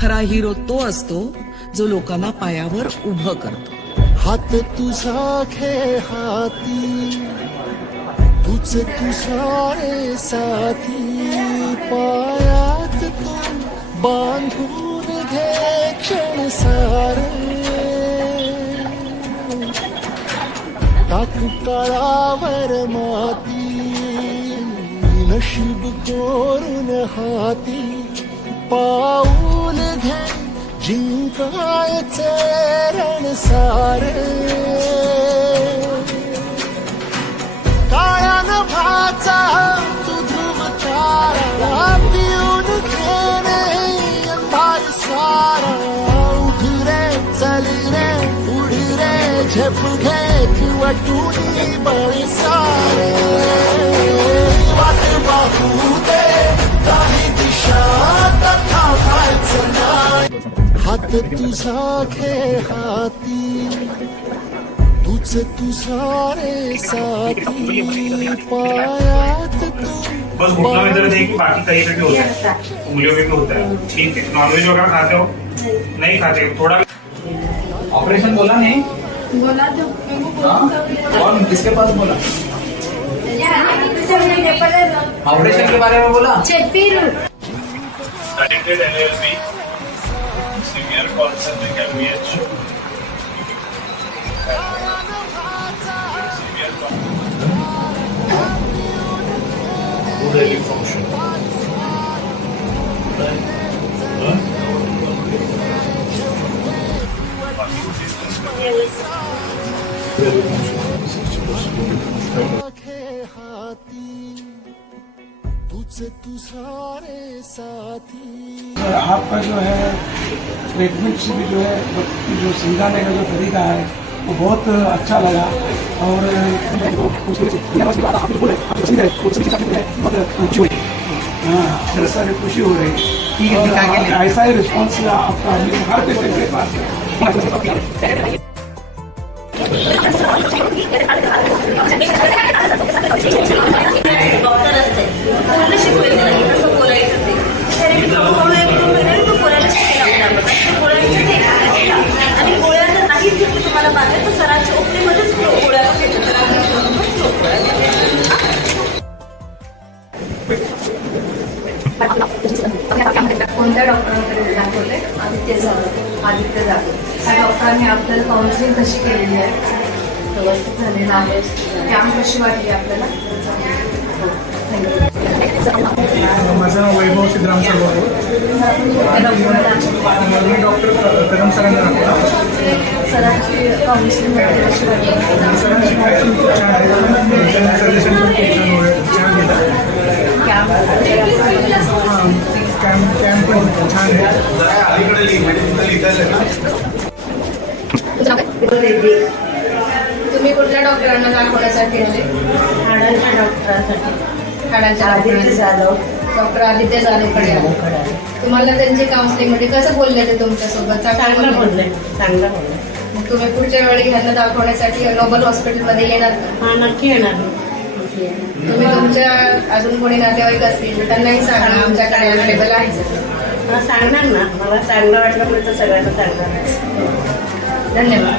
खरा हिरो तो असतो जो लोकांना पायावर उभं करतो. हात तुझा खेळ हाती, तुझे तुझारे साथी, पायात तू बांधून घे क्षण सारे, टाक काळावर माती, नशीब कोरून हाती, पाऊल घे जिंकायचे रण सारे, काळ्या नभाचा तू ध्रुव तारा, पिऊन घेणे अंधार सारा, उठ रे चल रे उड रे झेप घे किंवा टुनी बळी सारे, वाट पाहू दे काही दिशा थांबायचं नाही, हात तुझा खेळ हाती, तुझे तुझारे साथी, पायात बस घुटना में दर्द है कि बाकी कहीं पे भी होता है, उंगलियों में भी होता है. ठीक है. नॉनवेज वगैरह खाते हो? नहीं खाते. थोड़ा ऑपरेशन बोला नहीं? बोला तो कौन किसके पास बोला? ऑपरेशन के बारे में बोला? Addicted LLB, severe concentric hemorrhage, severe poor relief function. तुझे तुझारे साथी. आपका जो है ट्रीटमेंट से भी जो है जो समझाने का जो तरीका है वो बहुत अच्छा लगा और हाँ बहुत सारी खुशी हो रही है. ऐसा ही रिस्पॉन्स आपका हर पेशेंट के पास डॉक्टर असते पूर्ण शिकवेल त्याला की कसं बोलायचं ते बोलायला शिकेल आणि गोळ्या जर नाहीच घेतली तुम्हाला पाहिजे तर सरांच्या ओपडीमध्येच गोळ्या कोणत्या डॉक्टरांकडे दाखवले? आदित्य जाधव. त्या डॉक्टरांनी आपल्याला काउन्सिलिंग कशी केलेली आहे, व्यवस्थित झालेलं आहे, कॅम्प कशी वाटली आपल्याला? माझं नाव वैभव सिद्धराम सरवाळे. मी डॉक्टर कदम सरांना दाखवला. सरांची काउन्सिलिंग कशी वाटली? सरांची काउन्सिलिंग खूप छान आहे, सजेशन पण खूप छान दिलं. कॅम्प पण छान आहे. तुम्ही कुठल्या डॉक्टरांना दाखवण्यासाठी आले? हाडांच्या डॉक्टरांसाठी हाडांच्या आदित्य जाधव. डॉक्टर आदित्य जाधवकडे आले. तुम्हाला त्यांची काउन्सिलिंग मध्ये कसं बोलले ते तुमच्यासोबत? चांगलं बोलले. मग तुम्ही पुढच्या वेळी ह्यांना दाखवण्यासाठी नोबल हॉस्पिटलमध्ये येणार का? हा नक्की येणार. तुम्ही तुमच्या अजून कोणी नातेवाईक असतील तर त्यांनाही सांगा आमच्याकडे अवेलेबल आहे. सांगणार ना, मला चांगलं वाटलं तर सगळ्यांना सांगणार. धन्यवाद.